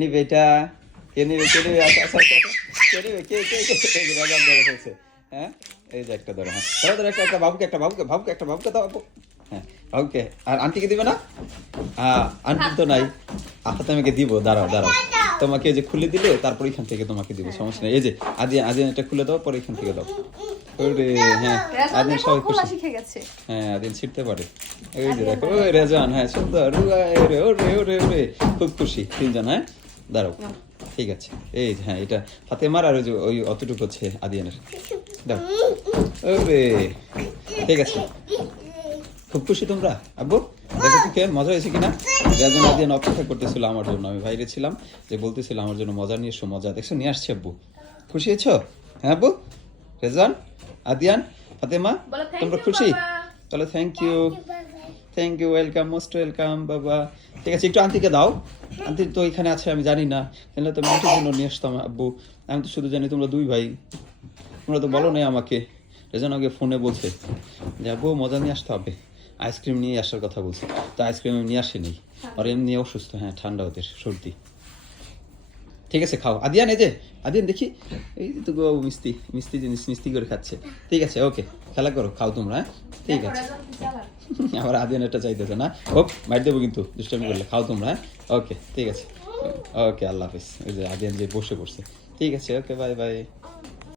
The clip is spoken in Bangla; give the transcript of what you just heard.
নিবে এটা? কে নিবে? কে নিবে? আচ্ছা আচ্ছা আচ্ছা কে নিবে? কে রাজান ধরে ফেলছে। হ্যাঁ এই যে একটা ধরো। হ্যাঁ ধরো ধরো একটা বাবুকে একটা বাবুকে দাও বাবু। হ্যাঁ বাবুকে। আর আন্টিকে দিবে না? আন্টি তো নাই। আপাতত আমাকে দিব, দাঁড়াও দাঁড়াও। তোমাকে এই যে খুলে দিলে তারপর এখান থেকে তোমাকে দিব, সমস্যা নেই। এই যে আদিয়ান এটা খুলে দাও, পরে এখান থেকে দাও। ওরে হ্যাঁ আদিয়ান সবাই খুশি। হ্যাঁ আদিয়ান ছিটতে পারে। এই যে দেখো ওই রেজান, হ্যাঁ সুন্দর। ওরে ওরে ওরে ওরে খুব খুশি তিনজন। হ্যাঁ দাঁড়াও ঠিক আছে। এই যে হ্যাঁ এটা ফাতেমার, আর ওই যে ওই অতটুকু হচ্ছে আদিয়ানের। দাও ওরে ঠিক আছে। খুব খুশি তোমরা আব্বু? দেখো তো কেমন মজা হয়েছে কিনা। রেজান আদিয়ান অপেক্ষা করতেছিল আমার জন্য, আমি বাইরে ছিলাম, যে বলতেছিল আমার জন্য মজা নিয়ে এসো, মজা দেখছো নিয়ে আসছি আব্বু। খুশি হয়েছো? হ্যাঁ আব্বু? রেজান আদিয়ান ফাতেমা তোমরা খুশি? তাহলে thank you welcome, most welcome বাবা। ঠিক আছে একটু আন্টিকে দাও। আন্টি তো এখানে আছে আমি জানি না, তাহলে তো মিন্টুর জন্য নিয়ে আসতাম আব্বু। আমি তো শুধু জানি তোমরা দুই ভাই, তোমরা তো বলো নাই আমাকে। রেজান আগে ফোনে বলছে যে আব্বু মজা নিয়ে আসতে হবে, আইসক্রিম নিয়ে আসার কথা বলছে। তো আইসক্রিম আমি নিয়ে আসিনি, আর এমনি অসুস্থ। হ্যাঁ ঠান্ডা ওদের, সর্দি। ঠিক আছে খাও আদিয়ান। এই যে আদিয়ান দেখি, এই তো গো মিষ্টি মিষ্টি জিনিস মিষ্টি করে খাচ্ছে। ঠিক আছে ওকে খেলা করো, খাও তোমরা। হ্যাঁ ঠিক আছে। আবার আদিয়ান এটা চাইতেছে না, ও মাইর দেবো কিন্তু দুষ্টামি করলে। খাও তোমরা। হ্যাঁ ওকে ঠিক আছে। ওকে আল্লাহ হাফিজ। এই যে আদিয়ান যে বসে পড়ছে। ঠিক আছে ওকে বাই বাই।